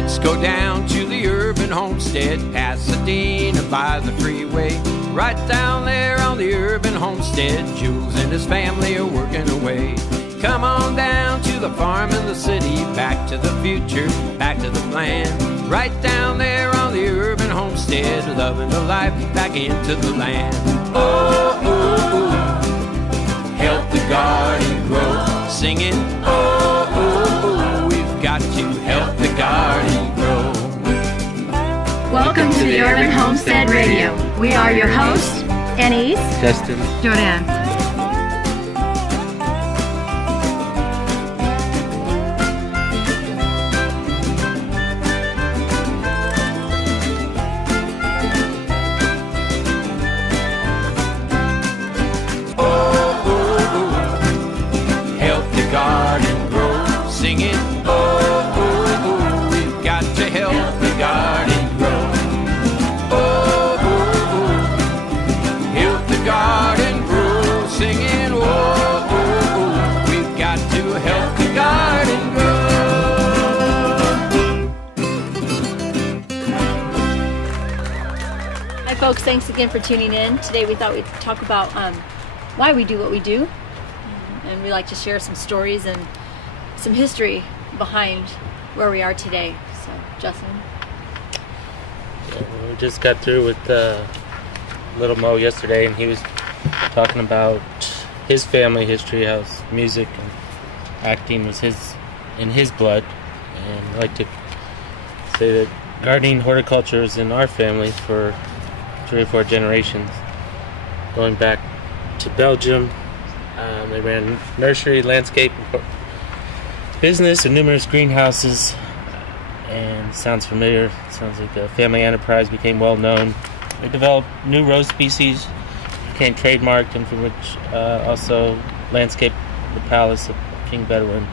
Let's go down to the Urban Homestead, Pasadena by the freeway. Right down there on the Urban Homestead, Jules and his family are working away. Come on down to the farm in the city, back to the future, back to the plan. Right down there on the Urban Homestead, loving the life back into the land. Oh, oh, oh, help the garden grow. Singing, oh, oh, oh, we've got to help the garden grow. Welcome to the Urban Homestead Radio. We are your hosts, Anise, Justin, Jordan. Singing, oh, oh, oh, we've got to help the garden grow. Oh, oh, oh, help the garden grow. Singing, oh, oh, oh, we've got to help the garden grow. Hi folks, thanks again for tuning in. Today we thought we'd talk about why we do what we do. And we like to share some stories and some history behind where we are today. So, Justin? Yeah, we just got through with Little Mo yesterday, and he was talking about his family history, how music and acting was in his blood. And I like to say that gardening, horticulture is in our family for 3 or 4 generations. Going back to Belgium, they ran nursery, landscape, business and numerous greenhouses, and sounds familiar. Sounds like a family enterprise, became well known. They developed new rose species, became trademarked, and from which also landscaped the palace of King Bedouin.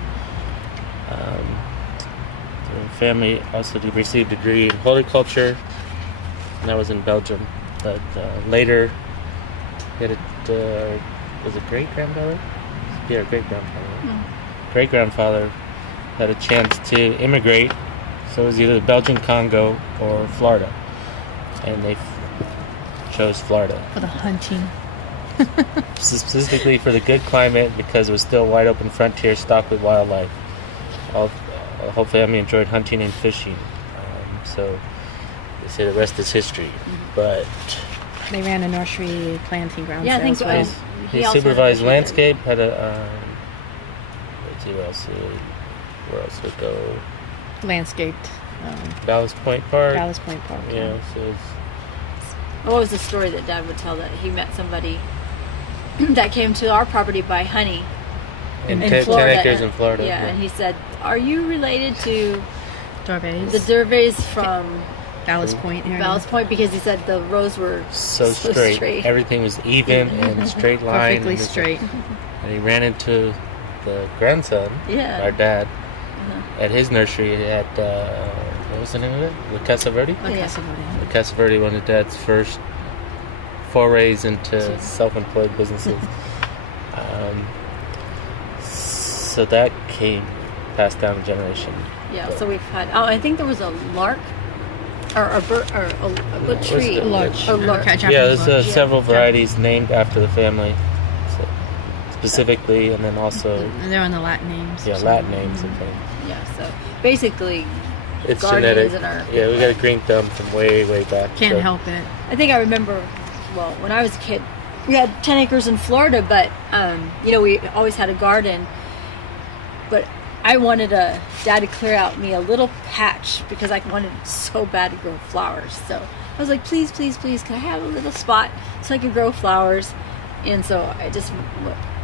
The family also received a degree in horticulture, and that was in Belgium. But later, he had was it great-grandfather? Yeah, great-grandfather. Mm. Great-grandfather had a chance to immigrate, so it was either the Belgian Congo or Florida, and they chose Florida. For the hunting. Specifically for the good climate, because it was still wide open frontier stocked with wildlife. The whole family enjoyed hunting and fishing, so they say the rest is history. Mm-hmm. But they ran a nursery, planting grounds. Yeah, I think so. He supervised landscape, had a where else would go? Landscaped. Ballast Point Park. Ballast Point Park. Yeah. What was the story that Dad would tell, that he met somebody that came to our property by honey in Florida? 10 acres in Florida. Yeah, and he said, "Are you related to Dervaes? The Dervaes from Ballast Point area?" Ballast Point, because he said the rows were so straight. Everything was even and straight line. Perfectly straight. And he ran into the grandson, our dad, at his nursery at, what was the name of it? La Casa Verde? La Casa Verde. La Casa Verde, one of Dad's first forays into self-employed businesses. So that came passed down a generation. Yeah, so we've had, I think there was a lark, or a bird, or a tree. Larch. Yeah, there's several varieties named after the family. Specifically, and then also... And they're on the Latin names. Yeah, Latin names and things. Yeah, so basically, it's genetic. Yeah, we got a green thumb from way, way back. Can't help it. I think I remember, well, when I was a kid, we had 10 acres in Florida, but, we always had a garden. But I wanted Dad to clear out me a little patch because I wanted so bad to grow flowers. So I was like, please, please, please, can I have a little spot so I could grow flowers? And so I just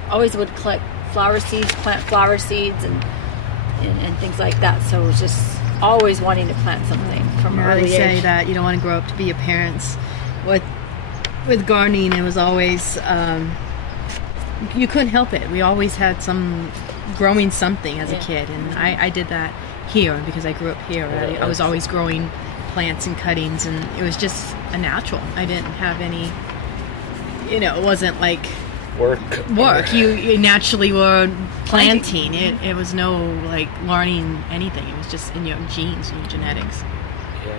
always would collect flower seeds, plant flower seeds, and things like that. So it was just always wanting to plant something from early age. They say that you don't want to grow up to be your parents. With gardening, it was always, you couldn't help it. We always had growing something as a kid, and I did that here because I grew up here. I was always growing plants and cuttings, and it was just a natural. I didn't have any, it wasn't like work. You naturally were planting. It was no like learning anything. It was just in your genes and your genetics. Yeah.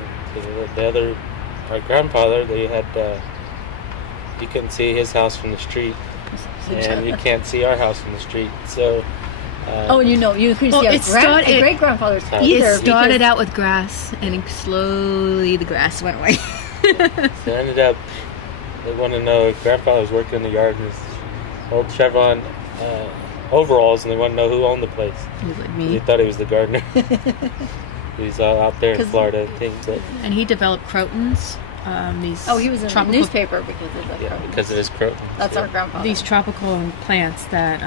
My grandfather, they had. You couldn't see his house from the street, and you can't see our house from the street. So. You couldn't see our great grandfather's either. It started out with grass, and slowly the grass went away. So it ended up. They wanted to know if grandfather was working in the yard in his old Chevron overalls, and they wanted to know who owned the place. He was like me. They thought he was the gardener. He's out there in Florida, I think. And he developed crotons. He was in the newspaper because of the crotons. Because of his crotons. That's our grandfather. These tropical plants that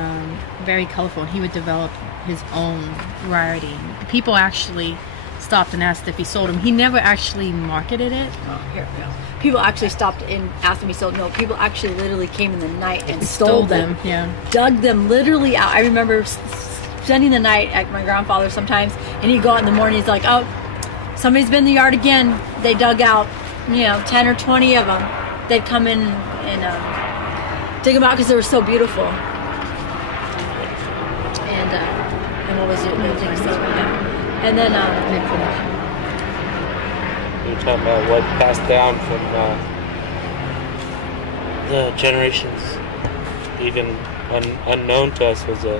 very colorful. And he would develop his own variety. People actually stopped and asked if he sold them. He never actually marketed it. Oh, here we go. People actually stopped and asked him if he sold. No, people actually literally came in the night and stole them. Yeah, dug them literally out. I remember spending the night at my grandfather's sometimes, and he'd go out in the morning. He's like, "Oh, somebody's been in the yard again. They dug out, 10 or 20 of them. They'd come in and dig them out because they were so beautiful." And what was it? And then we were talking about what passed down from the generations, even unknown to us, was we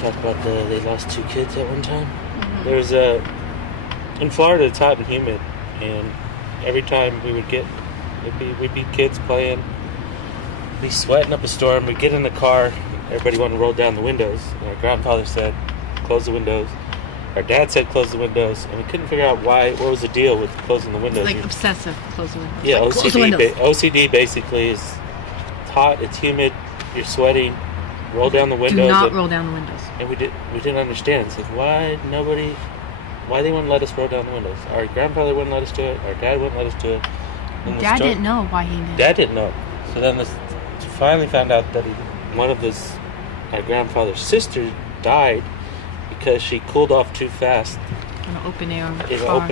talked about they lost 2 kids at one time. Mm-hmm. There was in Florida it's hot and humid, and every time we'd be kids playing, be sweating up a storm, we'd get in the car, everybody wanted to roll down the windows, and our grandfather said close the windows. Our dad said close the windows, and we couldn't figure out what was the deal with closing the windows. Like obsessive, close the windows. Yeah, like, OCD basically is it's hot, it's humid, you're sweating, roll down the windows. Do not roll down the windows. And we didn't understand. It's like, why they wouldn't let us roll down the windows? Our grandfather wouldn't let us do it, our dad wouldn't let us do it. Dad didn't know why he did. Dad didn't know. So then finally found out that one of our grandfather's sisters died because she cooled off too fast in an open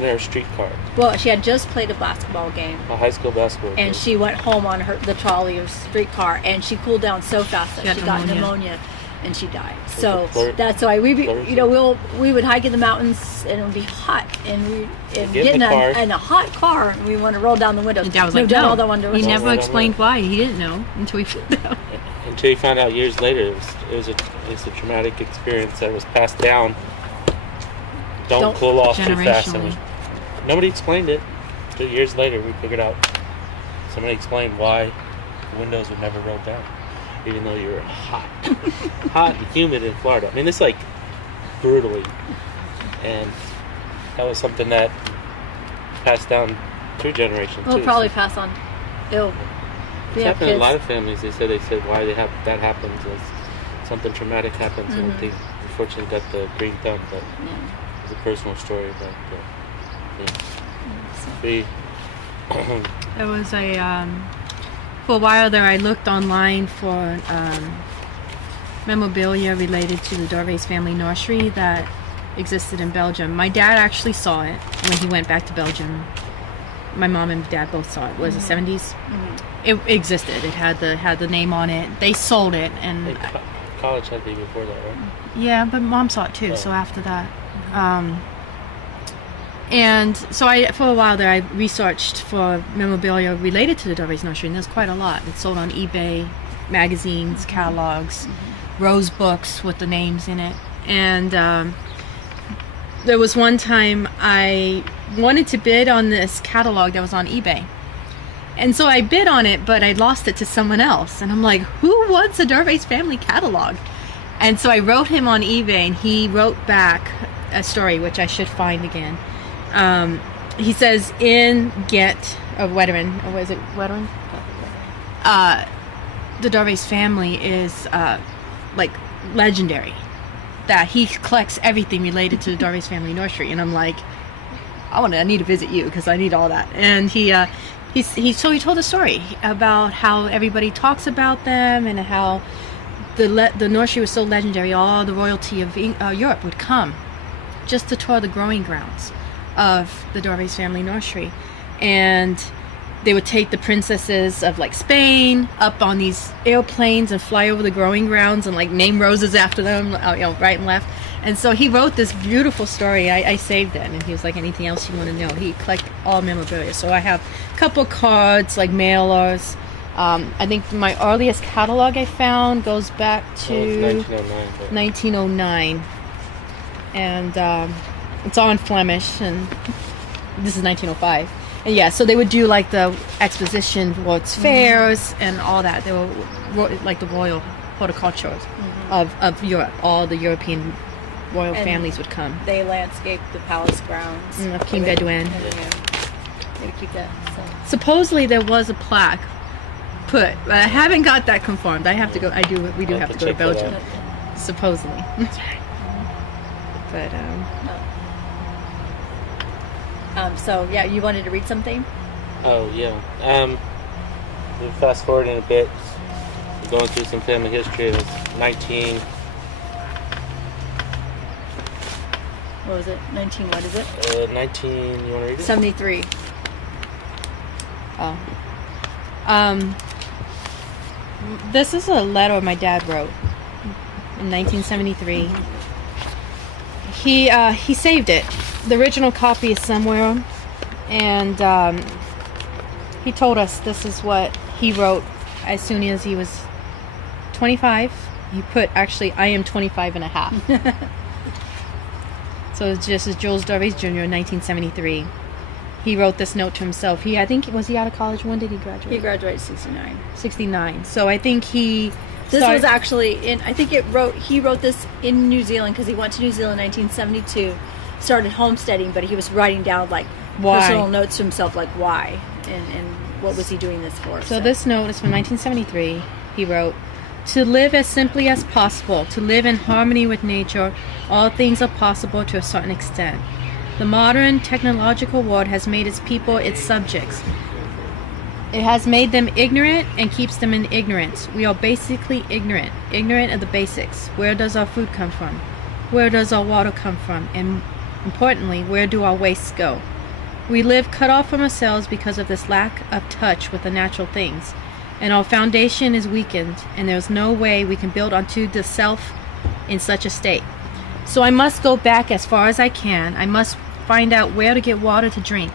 air streetcar. Well, she had just played a basketball game, a high school basketball game, and she went home on the trolley or streetcar, and she cooled down so fast that she got pneumonia, and she died. So that's why we would hike in the mountains, and it would be hot, and get in a hot car, and we want to roll down the windows. And Dad was like, no. He never explained why. He didn't know until we found out. Until he found out years later, it was a traumatic experience that was passed down. Don't cool off too fast. Nobody explained it. Until years later, we figured out. Somebody explained why the windows would never roll down, even though you were hot and humid in Florida. I mean, it's like brutally, and that was something that passed down through generations. Well, probably pass on. It's happened in a lot of families. They said why that happens is something traumatic happens, mm-hmm. and they unfortunately got the green thumb. But it's a personal story about There was for a while there. I looked online for memorabilia related to the Dervaes Family nursery that existed in Belgium. My dad actually saw it when he went back to Belgium. My mom and dad both saw it. Was it 70s? Mm-hmm. It existed. It had the name on it. They sold it, and college had to be before that, right? Yeah, but Mom saw it too. Oh. So after that, and so for a while there, I researched for memorabilia related to the Dervaes nursery, and there's quite a lot. It's sold on eBay, magazines, catalogs, rose books with the names in it, and there was one time I wanted to bid on this catalog that was on eBay. And so I bid on it, but I lost it to someone else. And I'm like, who wants a Dervaes Family catalog? And so I wrote him on eBay, and he wrote back a story, which I should find again. He says, Wedderman, or was it Wedderman? The Dervaes Family is like legendary. That he collects everything related to the Dervaes Family nursery. And I'm like, I need to visit you because I need all that. And he told a story about how everybody talks about them and how the nursery was so legendary. All the royalty of Europe would come just to tour the growing grounds of the Dervaes Family nursery, and they would take the princesses of like Spain up on these airplanes and fly over the growing grounds and like name roses after them, right and left. And so he wrote this beautiful story. I saved it, and he was like, anything else you want to know? He collected all memorabilia. So I have a couple cards, like mailers. I think my earliest catalog I found goes back to 1909. And it's all in Flemish, and this is 1905. And yeah, so they would do like the exposition, World's Fairs, and all that. They were like the royal horticulture of Europe. All the European royal families would come. They landscaped the palace grounds. Of King Bedouin. They would keep that. So. Supposedly there was a plaque put, but I haven't got that confirmed. I have to go. We do have to go to Belgium. Supposedly. But so yeah, you wanted to read something? Oh yeah. We fast forward in a bit. We're going through some family history. It was 19. What was it? 19. What is it? 19. You want to read it? 73. Oh. This is a letter my dad wrote in 1973. He saved it. The original copy is somewhere, and he told us this is what he wrote as soon as he was 25. He put, actually, I am 25 and a half. So it's just as Jules Dervaes Jr. in 1973. He wrote this note to himself. Was he out of college? When did he graduate? He graduated 69. 69. So I think This was actually he wrote this in New Zealand because he went to New Zealand in 1972, started homesteading, but he was writing down like personal notes to himself, like why and what was he doing this for. So this note is from 1973. He wrote, "To live as simply as possible, to live in harmony with nature, all things are possible to a certain extent. The modern technological world has made its people its subjects. It has made them ignorant and keeps them in ignorance. We are basically ignorant of the basics. Where does our food come from? Where does our water come from? And importantly, where do our wastes go? We live cut off from ourselves because of this lack of touch with the natural things. And our foundation is weakened, and there's no way we can build onto the self in such a state. So I must go back as far as I can. I must find out where to get water to drink.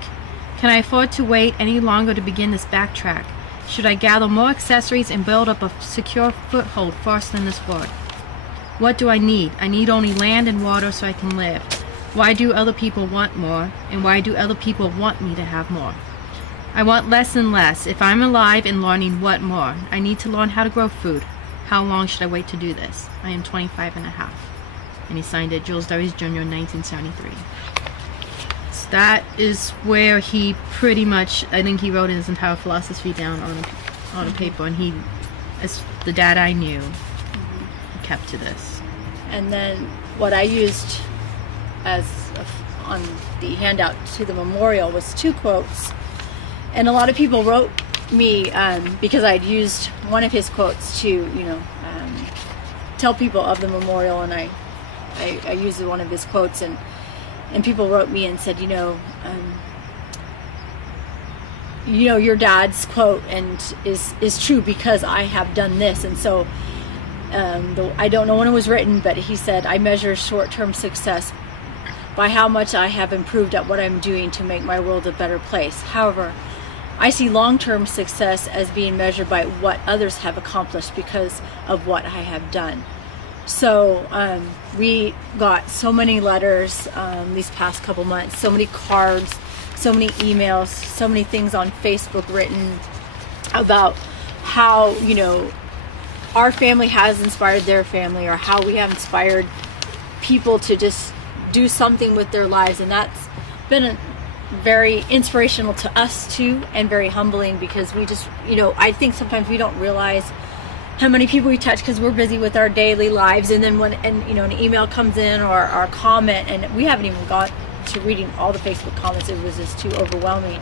Can I afford to wait any longer to begin this backtrack? Should I gather more accessories and build up a secure foothold first in this world? What do I need? I need only land and water so I can live. Why do other people want more? And why do other people want me to have more? I want less and less. If I'm alive and learning, what more? I need to learn how to grow food. How long should I wait to do this? I am 25 and a half. And he signed it, Jules Dervaes Jr. in 1973. So that is where he pretty much, I think he wrote his entire philosophy down on a paper, and he, as the dad I knew, kept to this. And then what I used on the handout to the memorial was 2 quotes. And a lot of people wrote me because I'd used one of his quotes to, tell people of the memorial, and I used one of his quotes, and people wrote me and said, your dad's quote and is true because I have done this. And so I don't know when it was written, but he said, I measure short-term success by how much I have improved at what I'm doing to make my world a better place. However, I see long-term success as being measured by what others have accomplished because of what I have done. So we got so many letters these past couple months, so many cards, so many emails, so many things on Facebook written about how, our family has inspired their family, or how we have inspired people to just do something with their lives. And that's been very inspirational to us too, and very humbling, because we just, I think sometimes we don't realize how many people we touch because we're busy with our daily lives, and then when an email comes in or a comment, and we haven't even got to reading all the Facebook comments, it was just too overwhelming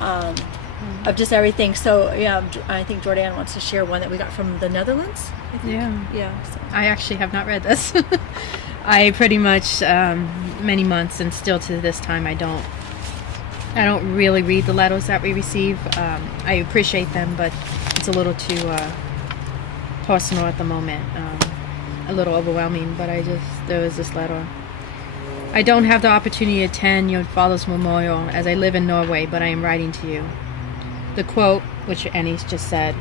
of just everything. So yeah, I think Jordan wants to share one that we got from the Netherlands. Yeah. So. I actually have not read this. I pretty much many months, and still to this time I don't I don't really read the letters that we receive. I appreciate them, but it's a little too personal at the moment. A little overwhelming, but there was this letter. I don't have the opportunity to attend your father's memorial as I live in Norway, but I am writing to you. The quote, which Annie's just said,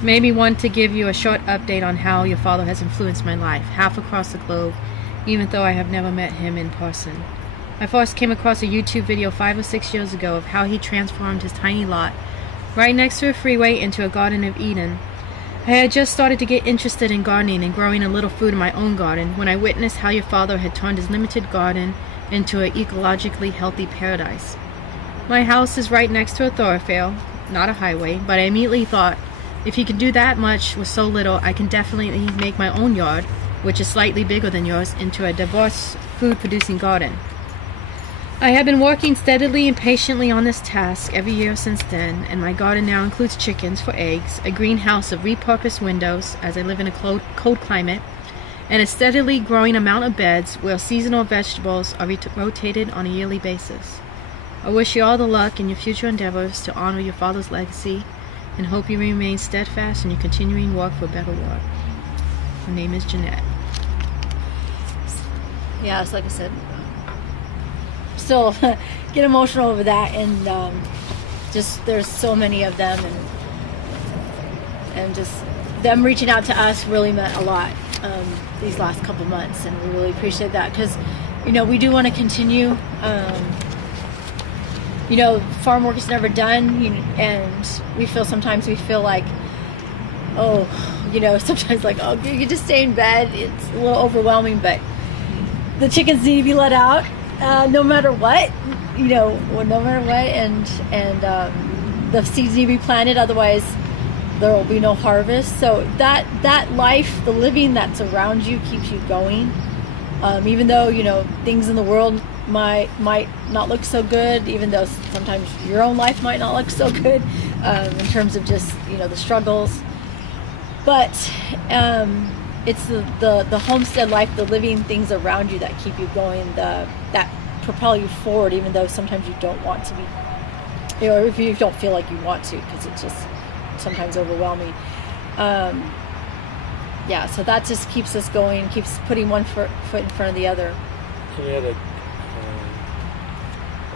made me want to give you a short update on how your father has influenced my life, half across the globe, even though I have never met him in person. I first came across a YouTube video 5 or 6 years ago of how he transformed his tiny lot right next to a freeway into a Garden of Eden. I had just started to get interested in gardening and growing a little food in my own garden when I witnessed how your father had turned his limited garden into an ecologically healthy paradise. My house is right next to a thoroughfare, not a highway, but I immediately thought, if he can do that much with so little, I can definitely make my own yard, which is slightly bigger than yours, into a diverse food-producing garden. I have been working steadily and patiently on this task every year since then, and my garden now includes chickens for eggs, a greenhouse of repurposed windows, as I live in a cold climate, and a steadily growing amount of beds where seasonal vegetables are rotated on a yearly basis. I wish you all the luck in your future endeavors to honor your father's legacy, and hope you remain steadfast in your continuing work for a better world. Her name is Jeanette. Yeah, it's like I said, still get emotional over that, and just there's so many of them, and just them reaching out to us really meant a lot these last couple months, and we really appreciate that, because we do want to continue. Farm work is never done, and sometimes we feel like, sometimes like, oh, you just stay in bed. It's a little overwhelming, but the chickens need to be let out. No matter what, no matter what, and the seeds need to be planted, otherwise there will be no harvest. So that life, the living that's around you, keeps you going, even though things in the world might not look so good, even though sometimes your own life might not look so good in terms of just the struggles, but it's the homestead life, the living things around you that keep you going, that propel you forward, even though sometimes you don't want to be, or if you don't feel like you want to, because it's just sometimes overwhelming. So that just keeps us going, keeps putting one foot in front of the other. We had a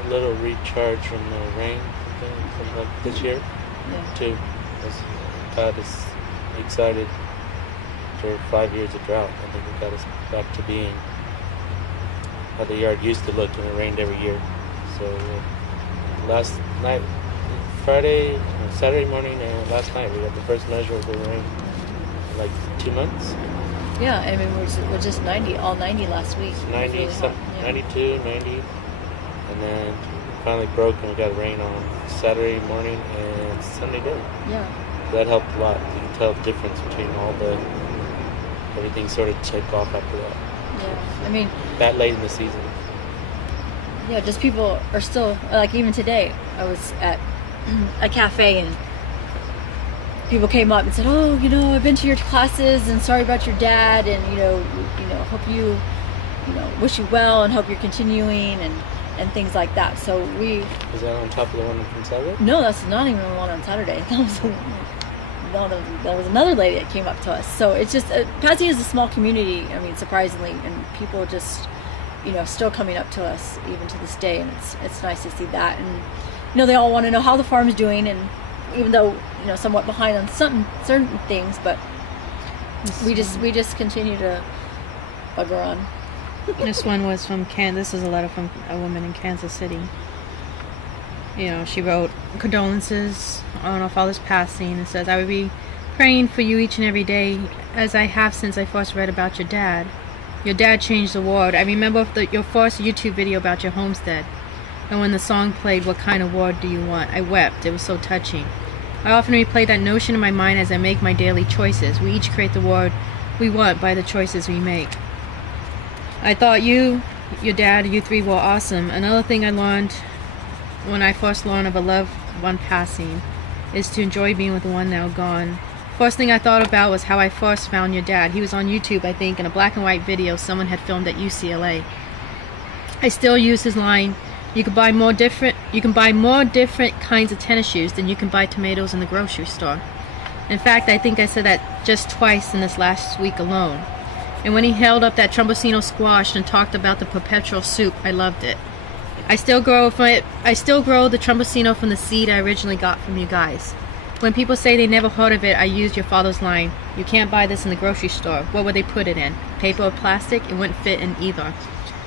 little recharge from the rain from like this year, too. God is excited. After 5 years of drought, I think it got us back to being how the yard used to look, and it rained every year. So last night, Saturday morning, and last night we got the first measure of the rain in like 2 months. Yeah, I mean we're just 90 last week. 90, really some, 92, 90, and then finally broke, and we got rain on Saturday morning and Sunday day. Yeah. So that helped a lot. You can tell the difference between everything sort of took off after that. Yeah, I mean, that late in the season. Yeah, just people are still, like even today, I was at a cafe and people came up and said, oh, I've been to your classes and sorry about your dad, and hope you, wish you well and hope you're continuing and things like that. So Is that on top of the one from Saturday? No, that's not even the one on Saturday. That was another lady that came up to us. So it's just, Patsy is a small community, I mean, surprisingly, and people are just, still coming up to us even to this day, and it's nice to see that. And, they all want to know how the farm's doing, and even though, somewhat behind on certain things, but we just continue to bugger on. This one was from This is a letter from a woman in Kansas City. She wrote condolences on our father's passing. It says, I would be praying for you each and every day, as I have since I first read about your dad. Your dad changed the world. I remember your first YouTube video about your homestead, and when the song played, What Kind of World Do You Want? I wept. It was so touching. I often replay that notion in my mind as I make my daily choices. We each create the world we want by the choices we make. I thought you, your dad, you three were awesome. Another thing I learned when I first learned of a loved one passing is to enjoy being with the one now gone. First thing I thought about was how I first found your dad. He was on YouTube, I think, in a black and white video someone had filmed at UCLA. I still use his line, You can buy more different kinds of tennis shoes than you can buy tomatoes in the grocery store. In fact, I think I said that just twice in this last week alone. And when he held up that Trumbosino squash and talked about the perpetual soup, I loved it. I still grow the Trumbosino from the seed I originally got from you guys. When people say they never heard of it, I used your father's line, "You can't buy this in the grocery store." What would they put it in? Paper or plastic? It wouldn't fit in either.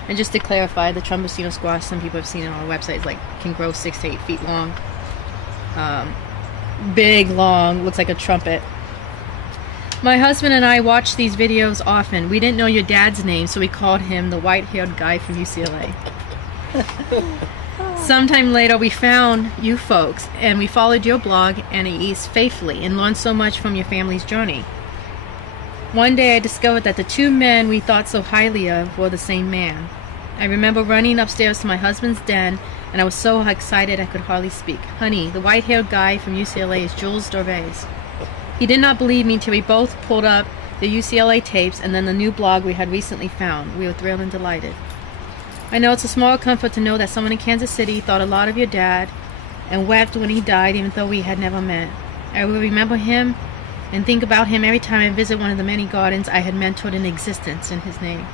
And just to clarify, the Trumbosino squash, some people have seen it on our website, can grow 6 to 8 feet long. Big, long, looks like a trumpet. My husband and I watch these videos often. We didn't know your dad's name, so we called him the white-haired guy from UCLA. Sometime later, we found you folks, and we followed your blog and East faithfully and learned so much from your family's journey. One day, I discovered that the two men we thought so highly of were the same man. I remember running upstairs to my husband's den, and I was so excited I could hardly speak. "Honey, the white-haired guy from UCLA is Jules Dervaes." He did not believe me until we both pulled up the UCLA tapes and then the new blog we had recently found. We were thrilled and delighted. I know it's a small comfort to know that someone in Kansas City thought a lot of your dad and wept when he died, even though we had never met. I will remember him and think about him every time I visit one of the many gardens I had mentored in existence in his name.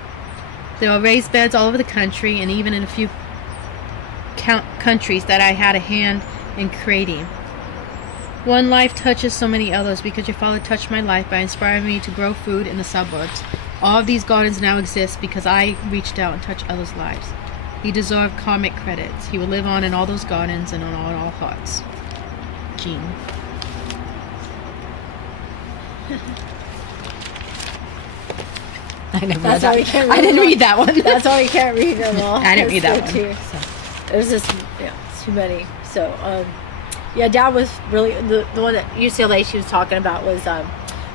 There are raised beds all over the country and even in a few countries that I had a hand in creating. One life touches so many others because your father touched my life by inspiring me to grow food in the suburbs. All of these gardens now exist because I reached out and touched others' lives. He deserved karmic credits. He will live on in all those gardens and on all our hearts. Jean. I never read that. I didn't read that one. That's why we can't read them all. I didn't read that one. Too. So. There's just too many. So Dad was really the one that UCLA she was talking about was I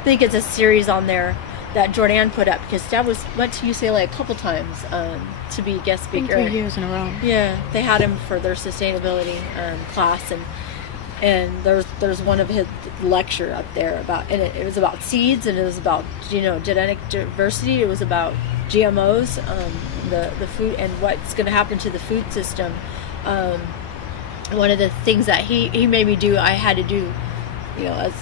think it's a series on there that Jordan put up because Dad went to UCLA a couple times to be guest speaker. 3 years in a row. Yeah, they had him for their sustainability class and there's one of his lecture up there about, and it was about seeds, and it was about genetic diversity. It was about GMOs, the food and what's going to happen to the food system. One of the things that he made me do, I had to do, as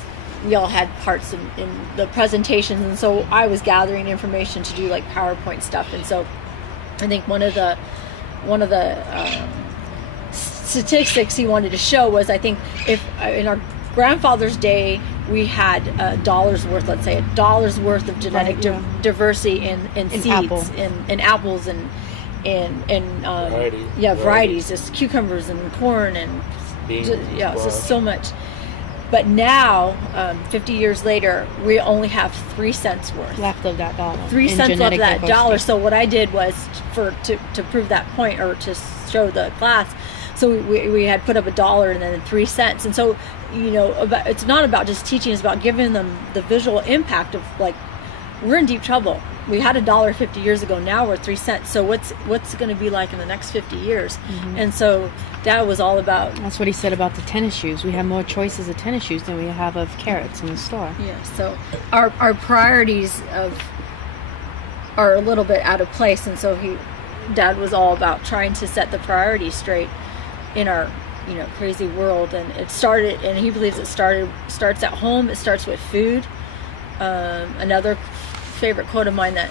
we all had parts in the presentations, and so I was gathering information to do like PowerPoint stuff, and so I think one of the statistics he wanted to show was, I think if in our grandfather's day we had $1 worth, let's say $1 worth of genetic diversity in seeds, in apples and varieties, just cucumbers and corn and beans, it's just so much. But now, 50 years later, we only have 3 cents worth left of that dollar. 3 cents left of that dollar. So what I did was to prove that point, or to show the class. So we had put up $1 and then 3 cents, and so it's not about just teaching; it's about giving them the visual impact of like we're in deep trouble. We had $1 50 years ago. Now we're 3 cents. So what's going to be like in the next 50 years? Mm-hmm. And so Dad was all about. That's what he said about the tennis shoes. We have more choices of tennis shoes than we have of carrots in the store. Yeah. So our priorities are a little bit out of place, and so Dad was all about trying to set the priorities straight in our crazy world. And it started, and he believes starts at home. It starts with food. Another favorite quote of mine that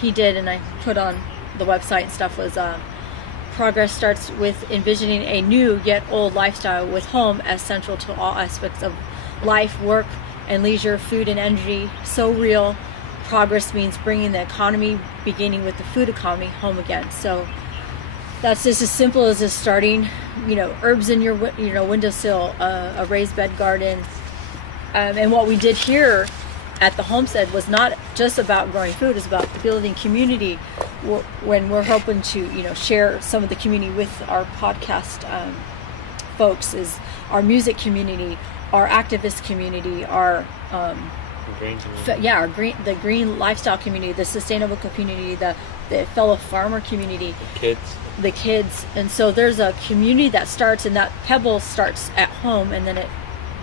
he did and I put on the website and stuff was progress starts with envisioning a new yet old lifestyle with home as central to all aspects of life, work and leisure, food and energy. So real. Progress means bringing the economy, beginning with the food economy, home again. So that's just as simple as just starting herbs in your windowsill, a raised bed garden, and what we did here at the homestead was not just about growing food, it's about building community. When we're hoping to share some of the community with our podcast folks, is our music community, our activist community, our the green lifestyle community, the sustainable community, the fellow farmer community, the kids. And so there's a community that starts, and that pebble starts at home and then it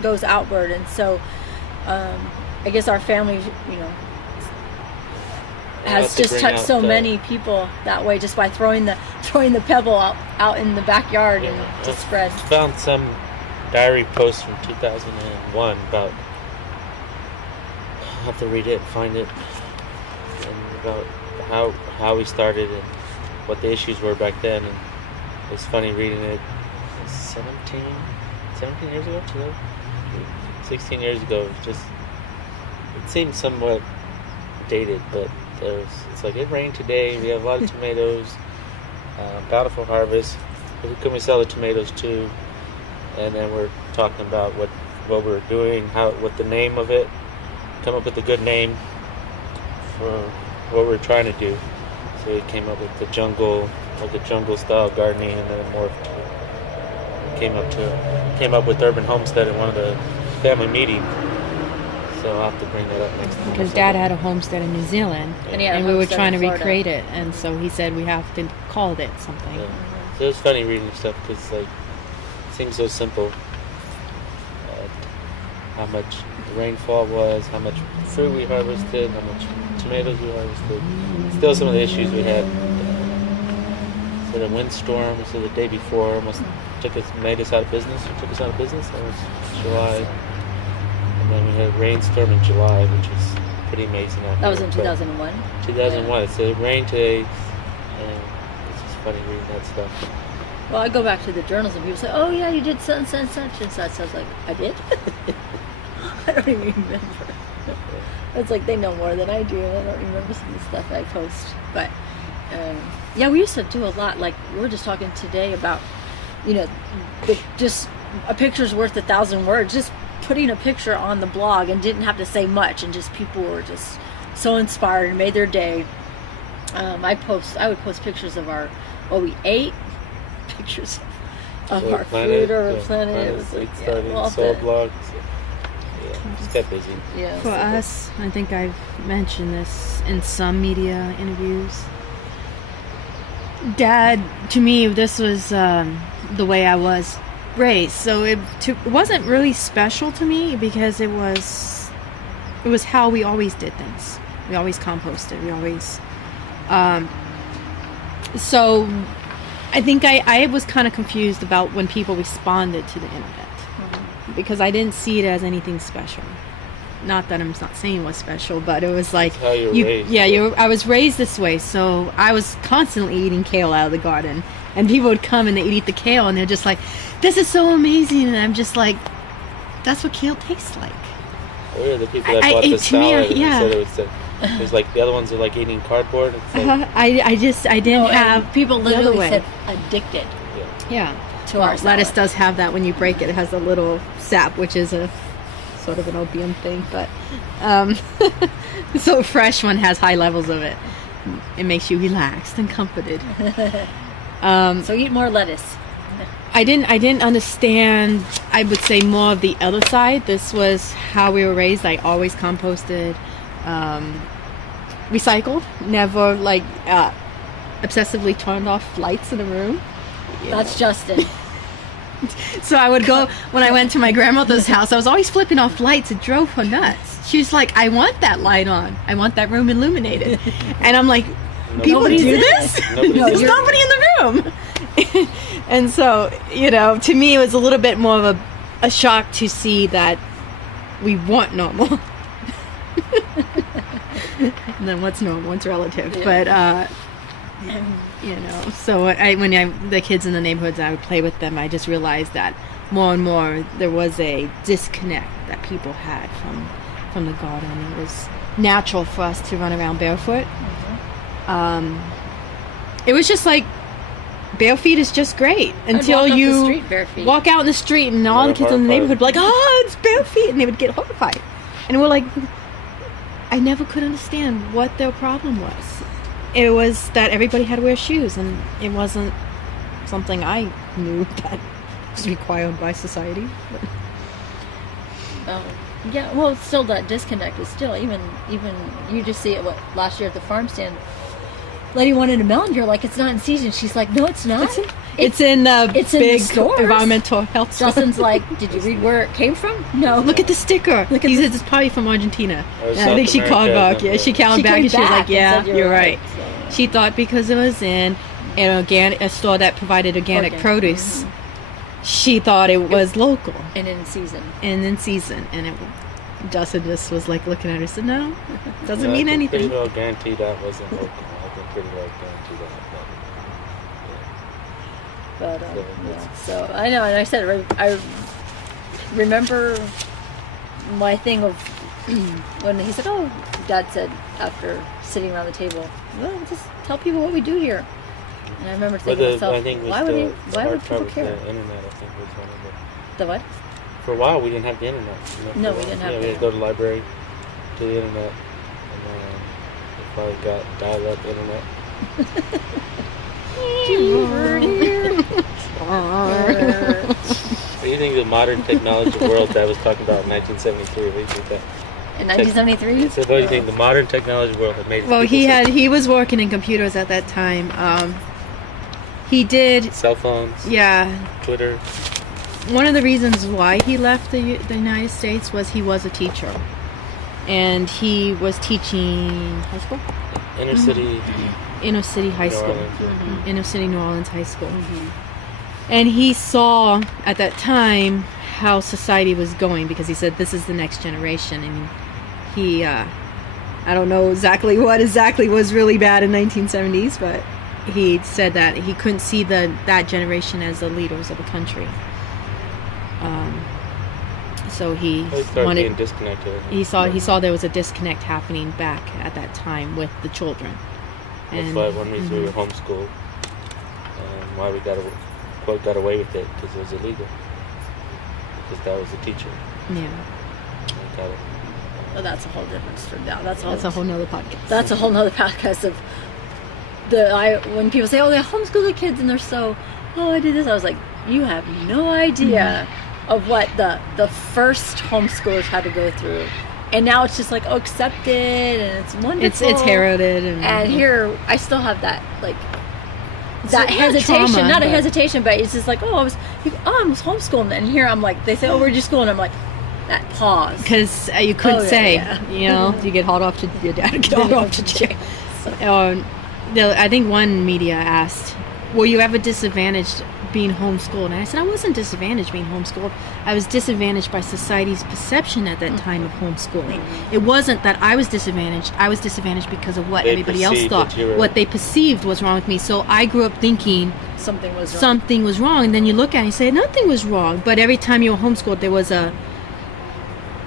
goes outward. And so I guess our family, has just touched so many people that way, just by throwing the pebble out in the backyard and just spread. I found some diary post from 2001 about, I'll have to read it, find it, and about how we started and what the issues were back then. And it was funny reading it 17 years ago, 16 years ago. It seemed somewhat dated, but it's like, it rained today, we have a lot of tomatoes, bountiful harvest, can we sell the tomatoes too? And then we're talking about what we're doing, what the name of it, come up with a good name for what we're trying to do. So we came up with the jungle style gardening, and then came up with Urban Homestead in one of the family meetings. So I'll have to bring that up next time. Because Dad had a homestead in New Zealand, and we were trying to recreate it, and so he said we have to call it something. Yeah. So it was funny reading stuff, because like, it seems so simple. How much rainfall was, how much fruit we harvested, how much tomatoes we harvested. Still some of the issues we had. So the windstorm, so the day before, almost made us out of business. That was July. And then we had a rainstorm in July, which was pretty amazing. That was in 2001? 2001. So it rained today, and it's just funny reading that stuff. Well, I go back to the journals and people say, oh yeah, you did such and such and such. So I was like, I did? I don't even remember. It's like they know more than I do, and I don't remember some of the stuff I post. But yeah, we used to do a lot. Like, we were just talking today about, just a picture's worth 1,000 words. Just putting a picture on the blog and didn't have to say much, and just people were just so inspired and made their day. I would post pictures of what we ate, pictures of our food or our planet. It was like, soul blogs. Just kept busy. Yeah. For us, I think I've mentioned this in some media interviews. Dad, to me, this was the way I was raised. So it wasn't really special to me, because it was how we always did things. We always composted. We always. So I think I was kind of confused about when people responded to the internet. Because I didn't see it as anything special. Not that I'm not saying it was special, but it was like, how you were raised. Yeah, I was raised this way, so I was constantly eating kale out of the garden, and people would come and they'd eat the kale, and they're just like, "This is so amazing," and I'm just like, "That's what kale tastes like." Oh yeah, the people that bought the salad, said it was like the other ones are like eating cardboard. It's like, I didn't have people literally said addicted. Yeah. To our lettuce does have that. When you break it, it has a little sap, which is a sort of an opium thing, but so fresh one has high levels of it. It makes you relaxed and comforted. So eat more lettuce. I didn't understand, I would say, more of the other side. This was how we were raised. I always composted, recycled, never obsessively turned off lights in a room. That's Justin. So I would go, when I went to my grandmother's house, I was always flipping off lights. It drove her nuts. She's like, I want that light on. I want that room illuminated. And I'm like, people do this? There's nobody in the room. And so, to me, it was a little bit more of a shock to see that we weren't normal. And then what's normal? What's relative? Yeah. But, so when the kids in the neighborhoods, I would play with them, I just realized that more and more there was a disconnect that people had from the garden. It was natural for us to run around barefoot. It was just like, bare feet is just great until you walk out in the street and all the kids in the neighborhood would be like, oh, it's bare feet, and they would get horrified. And we're like, I never could understand what their problem was. It was that everybody had to wear shoes, and it wasn't something I knew that was required by society. Yeah, well, still that disconnect is still, even you just see it, last year at the farm stand, lady wanted a melon, you're like, it's not in season. She's like, no, it's not. It's in the it's in the big stores. environmental health store. Justin's like, did you read where it came from? No. Look at the sticker. Look at He says it's probably from Argentina. Or And I think she South called America, back. Yeah, she called She back came and she was back like, and yeah, said you're right. so. She thought because it was in a store that provided organic produce, she thought it was local And in season. and in season. And Justin just was like looking at her and said, no, doesn't Yeah, mean I can anything. pretty well guarantee that wasn't local. I can pretty well guarantee that. But yeah. So I know, and I said I remember my thing of when he said, "Oh," Dad said after sitting around the table, "Well, just tell people what we do here." And I remember thinking to myself, I think why would people care? The internet, I think, was one of The what? For a while, we didn't have the internet. No, we didn't have we the had to go to the library, to the internet, and then we probably got dial-up internet. What do you think of the modern technology world that I was talking about in 1973? What do you think that? In 1973? So what do you think the modern technology world had made? Well, he was working in computers at that time. He did, cell phones, yeah. Twitter. One of the reasons why he left the United States was he was a teacher. And he was teaching high school? Inner city High School. Orleans. Inner city New Orleans High School. And he saw at that time how society was going, because he said this is the next generation. And he I don't know exactly what was really bad in 1970s, but he said that he couldn't see that generation as the leaders of the country. So he started being disconnected. He saw there was a disconnect happening back at that time with the children. That's why one reason we were homeschooled, and why we got away with it, because it was illegal. Because that was the teacher. Yeah. Well, that's a whole different story. Now that's a whole nother podcast. That's a whole nother podcast of when people say, "Oh, they homeschool the kids," and they're so, "Oh, I did this." I was like, "You have no idea of what the first homeschoolers had to go through." And now it's just like, oh, accepted, and it's wonderful. It's heralded, and here I still have that that hesitation. Not a hesitation, but it's just like, I was homeschooling, and here I'm like, they say, "Oh, where'd you school?" And I'm like, that pause, because you couldn't say, you get hauled off to your dad, get hauled off to jail. I think one media asked, "Were you ever disadvantaged being homeschooled?" And I said, I wasn't disadvantaged being homeschooled. I was disadvantaged by society's perception at that time of homeschooling. It wasn't that I was disadvantaged. I was disadvantaged because of what everybody else thought. What they perceived was wrong with me. So I grew up thinking something was wrong. And then you look at it and you say, nothing was wrong. But every time you were homeschooled, there was a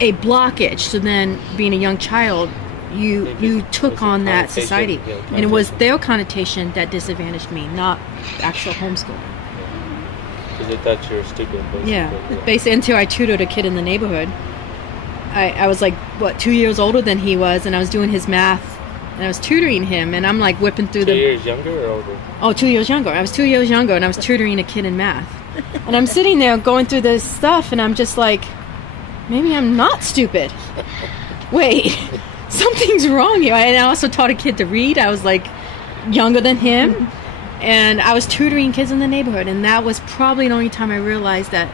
blockage. So then, being a young child, you took on that society. And it was their connotation that disadvantaged me, not actual homeschooling. Because they thought you were stupid, basically. Yeah, basically, until I tutored a kid in the neighborhood. I was like, 2 years older than he was, and I was doing his math, and I was tutoring him, and I'm like whipping through 2 years younger or older? Oh, 2 years younger. I was 2 years younger, and I was tutoring a kid in math. And I'm sitting there going through this stuff, and I'm just like, maybe I'm not stupid. Wait, something's wrong here. And I also taught a kid to read. I was like younger than him. And I was tutoring kids in the neighborhood, and that was probably the only time I realized that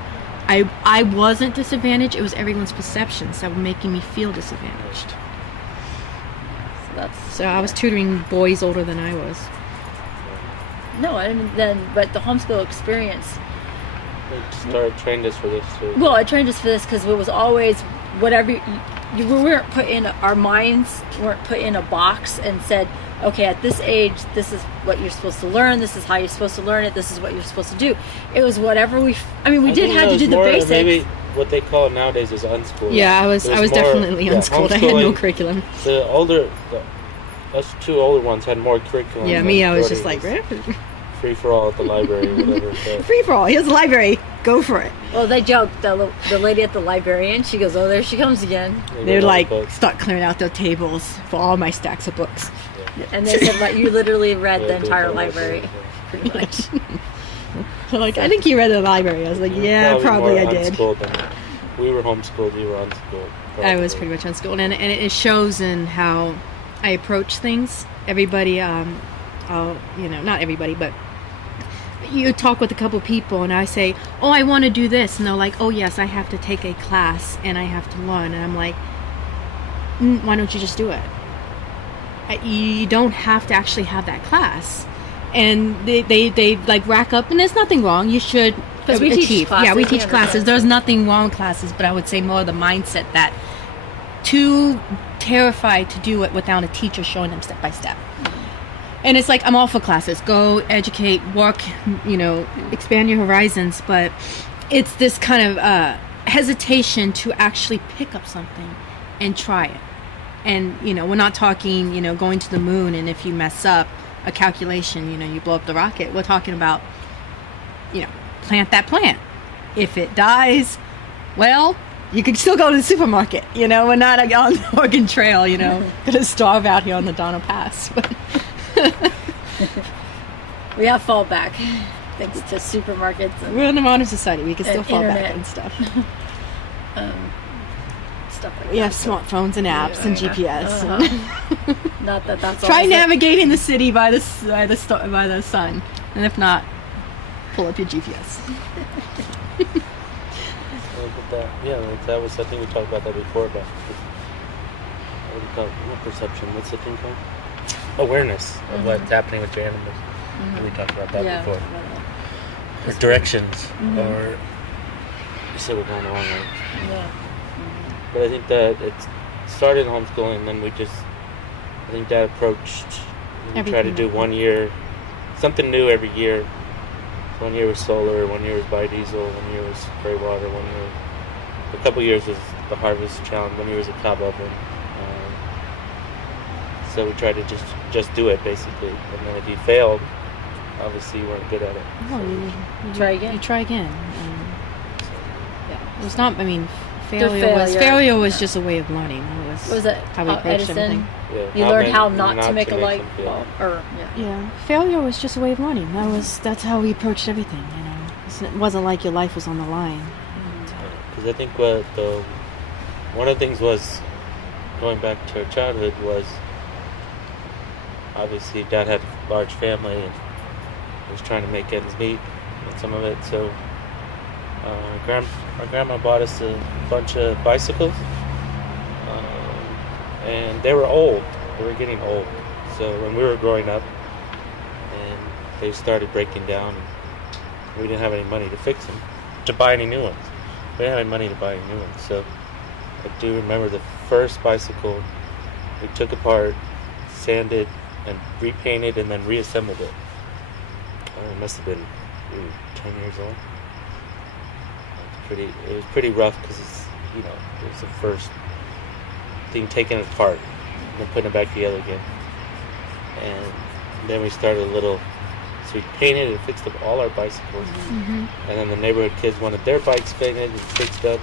I wasn't disadvantaged. It was everyone's perceptions that were making me feel disadvantaged. So I was tutoring boys older than I was. No, I mean but the homeschool experience. It trained us for this too. Well, it trained us for this because it was always whatever we weren't put in. Our minds weren't put in a box and said, okay, at this age, this is what you're supposed to learn. This is how you're supposed to learn it. This is what you're supposed to do. It was whatever we did have to do the basics. Maybe what they call it nowadays is unschooling. Yeah, I was definitely unschooling. I had no curriculum. Us two older ones had more curriculum. Yeah, me, I was just like, free for all at the library or whatever. So. Free for all. Here's the library. Go for it. Well, they joked. The lady at the librarian, she goes, "Oh, there she comes again." They would like start clearing out their tables for all my stacks of books. Yeah. And they said that you literally read the entire library, pretty much. So like, I think you read the library. I was like, yeah, probably I did. We were homeschooled. You were unschooled. Probably. I was pretty much unschooled, and it shows in how I approach things. Everybody, not everybody, but you talk with a couple people and I say, oh, I want to do this. And they're like, oh, yes, I have to take a class and I have to learn. And I'm like, why don't you just do it? You don't have to actually have that class. And they like rack up, and there's nothing wrong. You should, because we teach classes. Yeah, we teach classes. There's nothing wrong with classes, but I would say more the mindset that too terrified to do it without a teacher showing them step by step. And it's like, I'm all for classes. Go, educate, work, expand your horizons. But it's this kind of hesitation to actually pick up something and try it. And, we're not talking, going to the moon, and if you mess up a calculation, you blow up the rocket. We're talking about, plant that plant. If it dies, well, you can still go to the supermarket. We're not on the Oregon Trail, gonna starve out here on the Donner Pass. We have fallback thanks to supermarkets. We're in the modern society. We can still fall internet. back and stuff. Stuff like we have smartphones and apps and GPS. Not that that's try navigating the city by the sun, and if not, pull up your GPS. That was, I think we talked about that before, about what perception, what's the thing called? Awareness of what's happening with your animals. And we talked about that before. Or directions, or you said we're going the wrong way. Yeah. But I think that it started in homeschooling, and then I think Dad approached, we tried to do 1 year, something new every year. 1 year was solar, 1 year was biodiesel, 1 year was spray water, a couple years was the harvest challenge, 1 year was a cob oven. So we tried to just do it, basically. And then if you failed, obviously you weren't good at it. Oh, you try again. You try again. It's not, failure was just a way of learning. It was it how we approached everything. Yeah. You learned how not to make a light bulb. Failure was just a way of learning. That's how we approached everything. It wasn't like your life was on the line. Because I think one of the things was, going back to our childhood, was obviously Dad had a large family and was trying to make ends meet with some of it. So our grandma bought us a bunch of bicycles, and they were old. They were getting old. So when we were growing up, and they started breaking down, and we didn't have any money to fix them, to buy any new ones. We didn't have any money to buy any new ones. So I do remember the first bicycle we took apart, sanded, and repainted, and then reassembled it. It must have been 10 years old. It was pretty rough because it was the first thing taken apart and then putting it back together again. And then we started so we painted and fixed up all our bicycles. Mm-hmm. And then the neighborhood kids wanted their bikes painted and fixed up,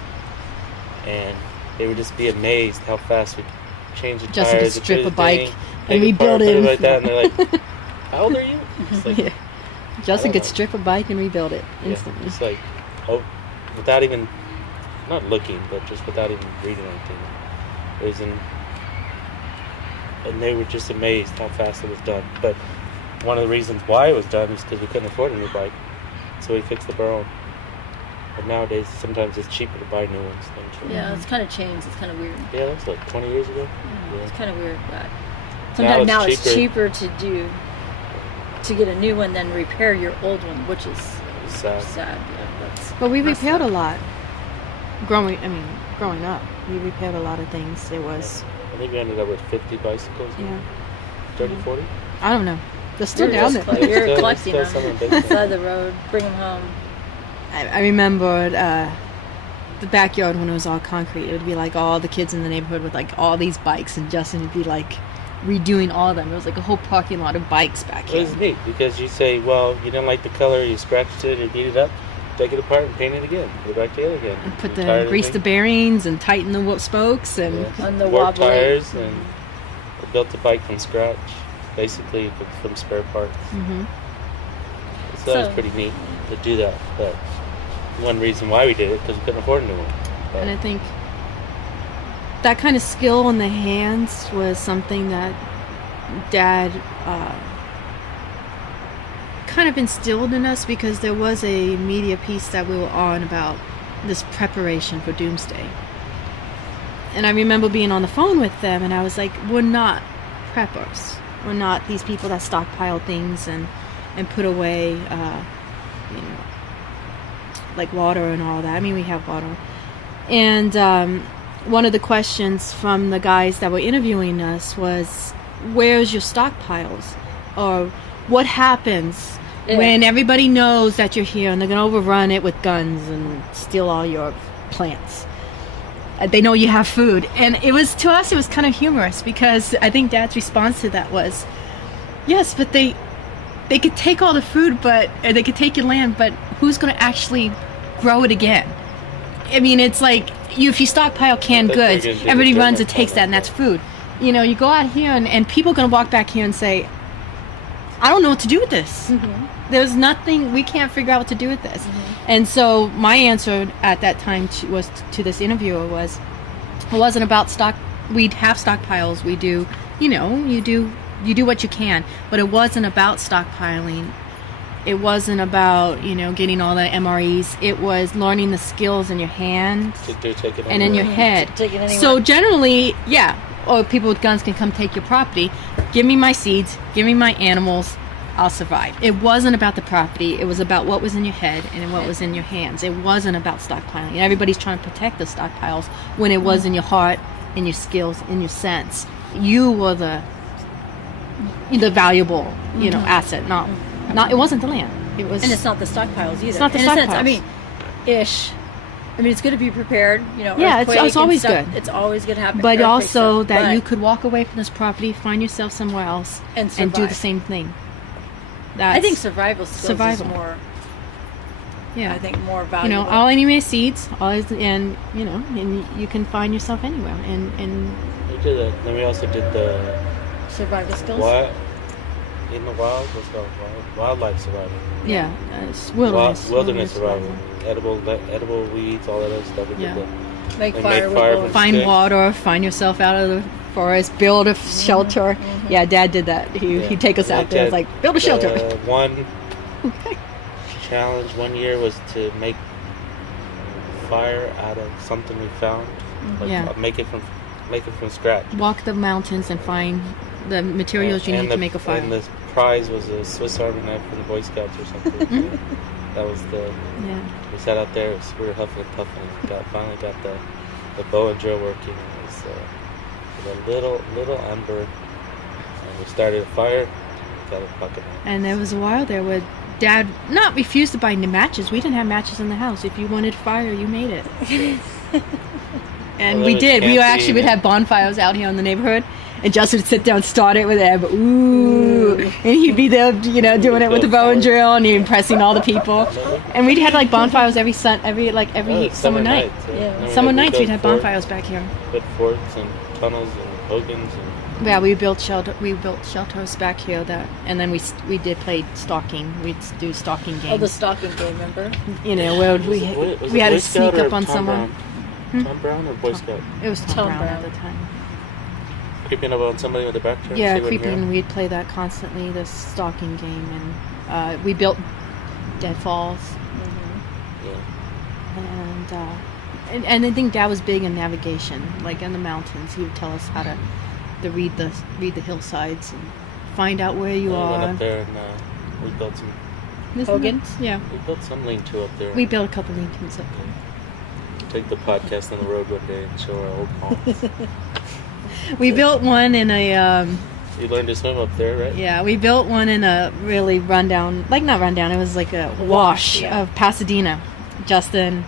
and they would just be amazed how fast we changed the Just tires. Just strip a bike and rebuild it. Like that, and they're like, how old are you? It's like, Justin could strip a bike and rebuild it instantly. It's like, without even, not looking, but just without even reading anything. And they were just amazed how fast it was done. But one of the reasons why it was done is because we couldn't afford a new bike, so we fixed up our own. But nowadays, sometimes it's cheaper to buy new ones than to. Yeah, it's kind of changed. It's kind of weird. Yeah, that's like 20 years ago. Yeah. It's kind of weird, but sometimes now it's cheaper to get a new one than repair your old one, which is sad. Yeah, but we repaired a lot. Growing up, we repaired a lot of things. There was. I think we ended up with 50 bicycles. Yeah. 30, 40? I don't know. They're still down there. You're collecting them beside the road. Bring them home. I remember the backyard when it was all concrete. It would be like all the kids in the neighborhood with like all these bikes, and Justin would be like redoing all of them. It was like a whole parking lot of bikes back here. It was neat because you say, well, you didn't like the color, you scratched it, you beat it up, take it apart and paint it again, put it back together again. And grease the bearings and tighten the spokes and the wobbly tires, and we built the bike from scratch, basically from spare parts. Mm-hmm. So that was pretty neat to do that. But one reason why we did it because we couldn't afford a new one. But and I think that kind of skill in the hands was something that Dad kind of instilled in us because there was a media piece that we were on about this preparation for doomsday. And I remember being on the phone with them, and I was like, we're not preppers. We're not these people that stockpile things and put away, like water and all that. I mean, we have water. And one of the questions from the guys that were interviewing us was, where's your stockpiles? Or what happens when everybody knows that you're here and they're going to overrun it with guns and steal all your plants? They know you have food. And it was, to us, it was kind of humorous because I think Dad's response to that was, yes, but they could take all the food, or they could take your land, but who's going to actually grow it again? I mean, it's like, if you stockpile canned goods, everybody runs and takes that, and that's food. You know, you go out here, and people are going to walk back here and say, I don't know what to do with this. Mm-hmm. There's nothing, we can't figure out what to do with this. Mm-hmm. And so my answer at that time to this interviewer was, it wasn't about we'd have stockpiles, we do, you do what you can, but it wasn't about stockpiling. It wasn't about, getting all the MREs. It was learning the skills in your hands and in your head. So generally, or people with guns can come take your property. Give me my seeds. Give me my animals. I'll survive. It wasn't about the property. It was about what was in your head and what was in your hands. It wasn't about stockpiling. And everybody's trying to protect the stockpiles when it was in your heart, in your skills, in your sense. You were the valuable, asset, not it wasn't the land. It was, and it's not the stockpiles either. It's not the in stockpiles. A sense, it's good to be prepared. Yeah, it's always good. It's always going to happen. But also that you could walk away from this property, find yourself somewhere else, and do the same thing. I think survival skills is more. Yeah, I think more valuable. All I need is seeds, and you can find yourself anywhere. And we did that. Then we also did the survival skills. In the wild, what's called wildlife survival. Yeah, wilderness survival. Edible weeds, all that other stuff. We did make fire find sticks. Water, find yourself out of the forest, build a shelter. Mm-hmm. Yeah, Dad did that. He'd take us out there. It's like, build a shelter. One challenge one year was to make fire out of something we found. Like, make it from scratch. Walk the mountains and find the materials you need to make a fire. And the prize was a Swiss Army knife from the Boy Scouts or something. So that was we sat out there, we were huffing and puffing, and finally got the bow and drill working. It was with a little ember, and we started a fire, got it bucking out. And there was a while there where Dad not refused to buy matches. We didn't have matches in the house. If you wanted fire, you made it. And we did. We actually would have bonfires out here in the neighborhood. And Justin would sit down and start it with him, and he'd be there, doing it with the bow and drill, and he'd impressing all the people. And we'd have like bonfires every summer night. Summer nights we'd have bonfires back here. With forts and tunnels and hogans. Yeah, we built shelters back here. And then we did play stalking. We'd do stalking games. Oh, the stalking game, remember? Where we had to sneak up on someone. Tom Brown or Boy Scout? It was Tom Brown at the time. Creeping up on somebody with the back turn? Yeah, creeping. We'd play that constantly, the stalking game. And we built deadfalls. Mm-hmm. And I think Dad was big in navigation. Like in the mountains, he would tell us how to read the hillsides and find out where you are. We went up there and we built some... Hogans? Yeah. We built some lean-to up there. We built a couple lean-tos up there. Take the podcast on the road one day and show our old homes. We built one in a... you learned to swim up there, right? Yeah, we built one in a really rundown... not rundown, it was like a wash of Pasadena. Justin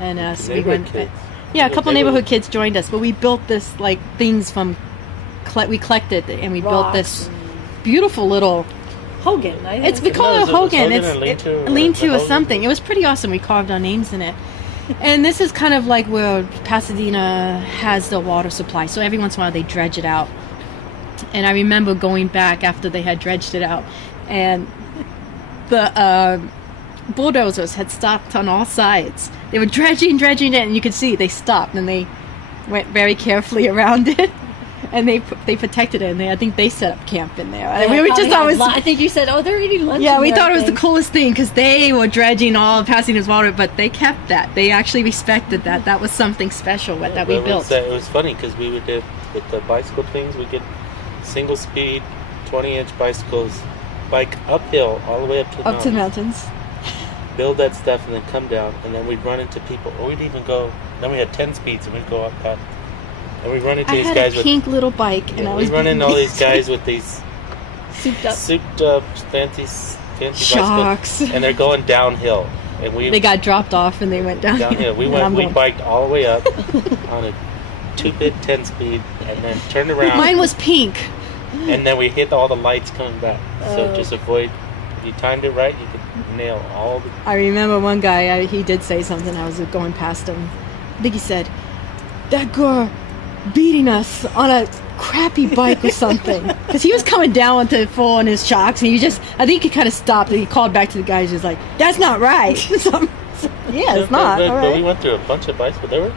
and us. We went... Kids. Yeah, a couple neighborhood kids joined us, but we built this, like, things from... we collected, and we built this beautiful little... Hogan. We call it a Hogan. It's lean-to or something. It was pretty awesome. We carved our names in it. And this is kind of like where Pasadena has the water supply. So every once in a while they dredge it out. And I remember going back after they had dredged it out. And the bulldozers had stopped on all sides. They were dredging it, and you could see they stopped. And they went very carefully around it. and they protected it, and I think they set up camp in there. And Yeah, we were just always. I think you said, they're eating lunch. Yeah, in we there, thought it was I the think. coolest thing because they were dredging passing his water, but they kept that. They actually respected that. That was something special that we built. It was funny because we would do with the bicycle things. We get single speed, 20-inch bicycles, bike uphill all the way up to the mountains. Build that stuff and then come down, and then we'd run into people, or we'd even go. Then we had 10 speeds, and we'd go up that, and we'd run into these guys I had a pink little bike, and I was. We'd run into all these guys with these souped up, fancy shocks, bicycles, and they're going downhill, and they got dropped off, and they went downhill. We biked all the way up on a 2-bit 10 speed, and then turned around. Mine was pink, and then we hit all the lights coming back. So just avoid. If you timed it right, you could nail all the... I remember one guy, he did say something. I was going past him. I think he said, "That girl beating us on a crappy bike or something." Because he was coming down with the full on his shocks, and I think he kind of stopped, and he called back to the guys. He was like, "That's not right." Yeah, it's not. All right. But we went through a bunch of bikes, but they were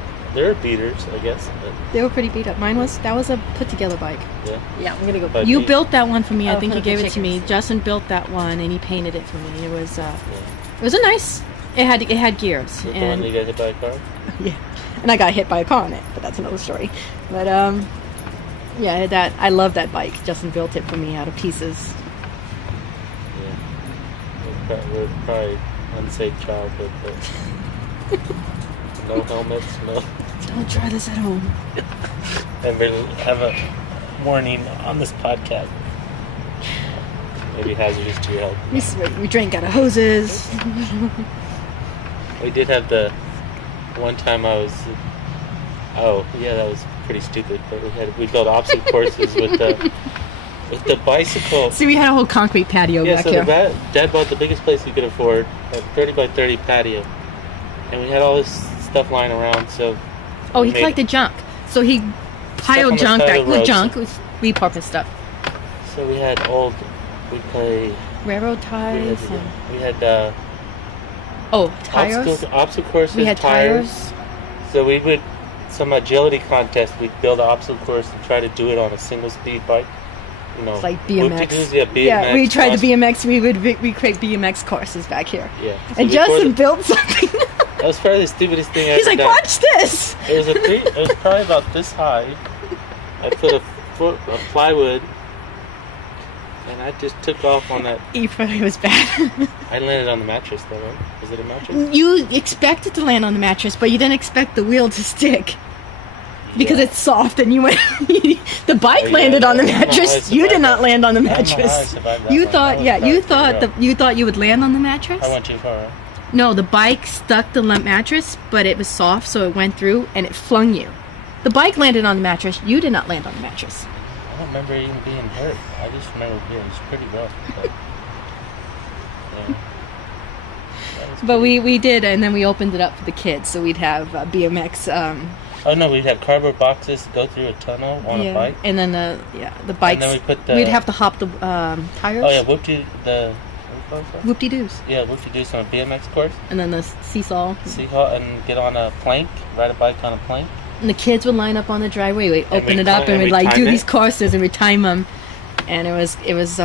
beaters, I guess. But they were pretty beat up. That was a put together bike. Yeah, I'm gonna go. You built that one for me. I think for you gave the it to me. chickens. Justin built that one, and he painted it for me. It was a nice. It had gears. the one that you got hit by a car? Yeah, and I got hit by a car on it, but that's another story. But yeah, I love that bike. Justin built it for me out of pieces. Yeah, we're probably unsafe childhood, but no helmets, no. Don't try this at home. And we have a warning on this podcast. Maybe hazardous to your health. We drank out of hoses. We did have the one time I was. Oh yeah, that was pretty stupid. But we built obstacle courses with the bicycle. See, we had a whole concrete patio back so here. Dad bought the biggest place we could afford, a 30 by 30 patio, and we had all this stuff lying around. So he collected junk. So he piled junk back. With junk, with repurposed stuff. So we had we play railroad ties. We had tires. Obstacle courses. We had tires. So we would some agility contest. We'd build an obstacle course and try to do it on a single speed bike. You know, it's like BMX. BMX. Yeah, we tried the BMX. We create BMX courses back here. Yeah. So and Justin built something. That was probably the stupidest thing He's like, watch this. It was probably about this high. I put a foot of plywood, and I just took off on that. It was bad. I landed on the mattress, though, right? Was it a mattress? You expected to land on the mattress, but you didn't expect the wheel to stick. Because it's soft, and you went. The bike landed on the mattress. You did not land on the mattress. You thought you would land on the mattress. I went too far. Right? No, the bike stuck the mattress, but it was soft, so it went through and it flung you. The bike landed on the mattress. You did not land on the mattress. I don't remember even being hurt. I just remember it was pretty rough. But we did, and then we opened it up for the kids, so we'd have BMX. Oh no, we'd have cardboard boxes go through a tunnel on a bike. And then the bikes. And then we'd have to hop the tires. Oh yeah, whoop-de-doos. Yeah, whoop-de-doos on a BMX course. And then the seesaw. And get on a plank, ride a bike on a plank. And the kids would line up on the driveway. We'd open it up and we'd like do these courses and we'd time them. And it was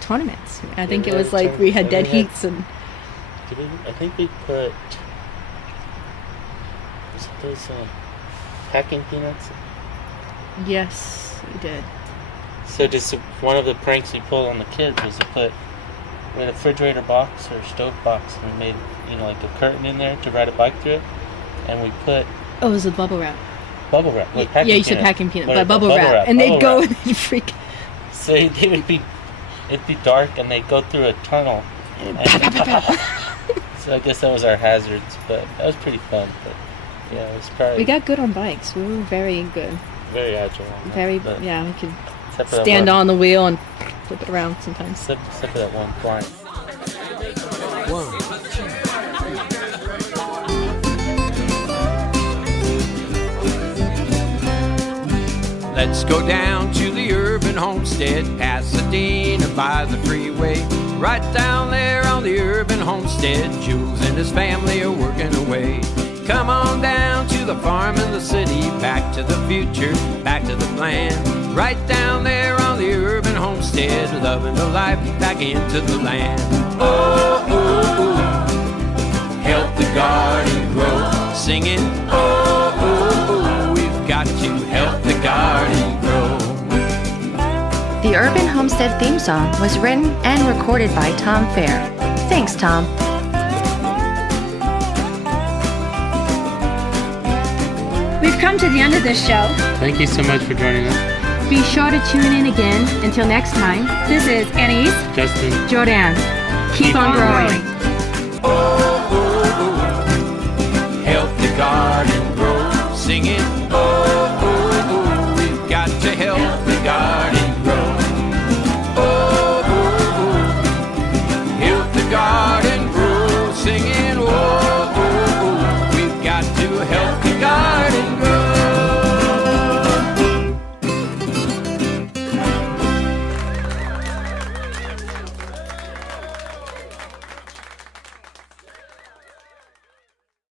tournaments. I think it was like we had dead heats and. I think we put. Was it those packing peanuts? Yes, we did. So just one of the pranks we pulled on the kids was to put. We had a refrigerator box or stove box, and we made like a curtain in there to ride a bike through it, and we put. Oh, it was a bubble wrap. Bubble wrap. Yeah, you said packing peanut, but bubble wrap. And they'd go and they'd freak. So it'd be dark, and they'd go through a tunnel. So I guess that was our hazards, but that was pretty fun. But yeah, it was probably. We got good on bikes. We were very good. Very agile. We could stand on the wheel and flip it around sometimes. Except for that one flying. Let's go down to the Urban Homestead, Pasadena by the freeway. Right down there on the Urban Homestead, Jules and his family are working away. Come on down to the farm and the city, back to the future, back to the plan. Right down there on the urban homestead, loving the life back into the land. Oh, oh, oh, help the garden grow. Singing, oh, oh, oh, we've got to help the garden grow. The Urban Homestead theme song was written and recorded by Tom Fair. Thanks, Tom. We've come to the end of this show. Thank you so much for joining us. Be sure to tune in again. Until next time, this is Annie's, Justin. Jordan. Keep on growing.